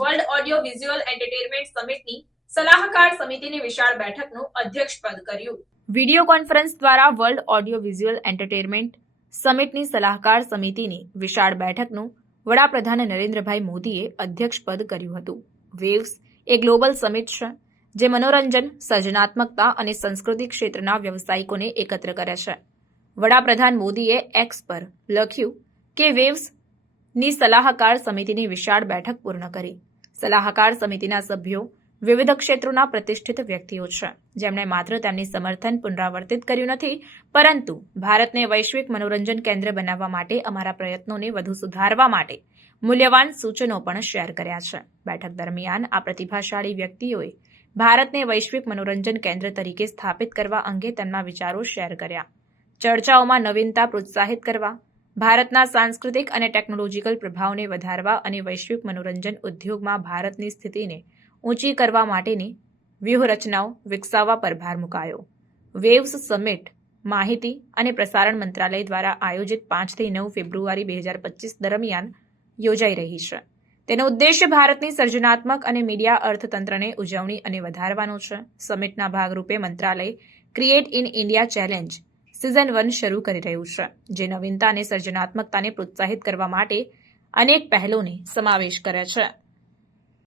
World audio visual entertainment સમિટની સલાહકાર સમિતિની વિશાળ બેઠકનું અધ્યક્ષપદ કર્યું. વિડિયો કોન્ફરન્સ દ્વારા વર્લ્ડ ઓડિયો વિઝ્યુઅલ એન્ટરટેનમેન્ટ સમિટની સલાહકાર સમિતિની વિશાળ બેઠકનું વડાપ્રધાન નરેન્દ્રભાઈ મોદીએ અધ્યક્ષપદ કર્યું હતું. વેવ્સ એ ગ્લોબલ સમિટ છે, જે મનોરંજન, સર્જનાત્મકતા અને સંસ્કૃતિ ક્ષેત્રના વ્યવસાયિકોને એકત્ર કરે છે. વડાપ્રધાન મોદીએ એક્સ પર લખ્યું કે વેવ્સ ની સલાહકાર સમિતિની વિશાળ બેઠક પૂર્ણ કરી. સલાહકાર સમિતિના સભ્યો વિવિધ ક્ષેત્રોના પ્રતિષ્ઠિત વ્યક્તિઓ છે. જેમણે માત્ર તેમની સમર્થન પુનરાવર્તિત કર્યું નથી, પરંતુ ભારતને વૈશ્વિક મનોરંજન કેન્દ્ર બનાવવા માટે અમારા પ્રયત્નોને વધુ સુધારવા માટે મૂલ્યવાન સૂચનો પણ શેર કર્યા છે. બેઠક દરમિયાન આ પ્રતિભાશાળી વ્યક્તિઓએ ભારતને વૈશ્વિક મનોરંજન કેન્દ્ર તરીકે સ્થાપિત કરવા અંગે તેમના વિચારો શેર કર્યા. ચર્ચાઓમાં નવીનતા પ્રોત્સાહિત કરવા ભારતના સાંસ્કૃતિક અને ટેકનોલોજીકલ પ્રભાવને વધારવા અને વૈશ્વિક મનોરંજન ઉદ્યોગમાં ભારતની સ્થિતિને ઊંચી કરવા માટેની વ્યૂહરચનાઓ વિકસાવવા પર ભાર મુકાયો. વેવ્સ સમિટ માહિતી અને પ્રસારણ મંત્રાલય દ્વારા આયોજિત પાંચથી નવ ફેબ્રુઆરી બે હજાર પચીસ દરમિયાન યોજાઈ રહી છે. તેનો ઉદ્દેશ્ય ભારતની સર્જનાત્મક અને મીડિયા અર્થતંત્રને ઉજવણી અને વધારવાનો છે. સમિટના ભાગરૂપે મંત્રાલય create in India challenge season one શરૂ કરી રહ્યું છે, જે નવીનતા અને સર્જનાત્મકતાને પ્રોત્સાહિત કરવા માટે અનેક પહેલોને સમાવેશ કરે છે.